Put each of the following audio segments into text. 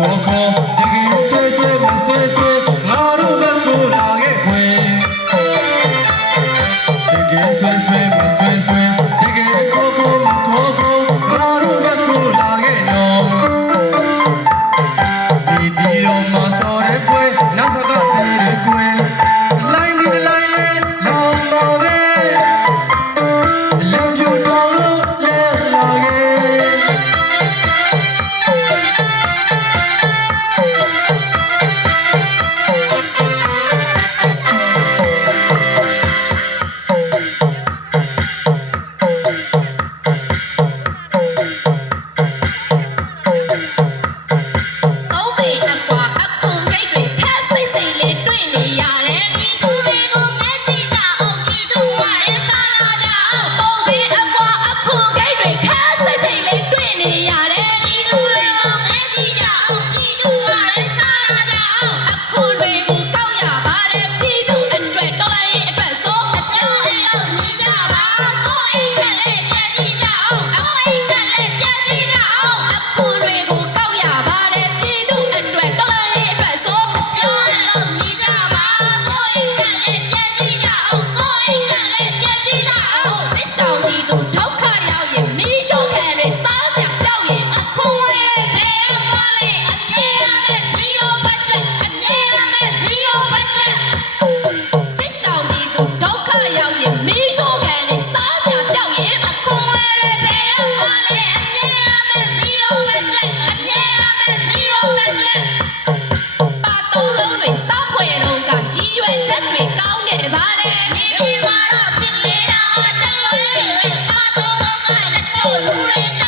Coco. ချို့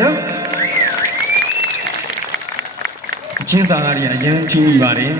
နော်အချင်းစာသားတွေအရင်ချင်းမိပါတယ်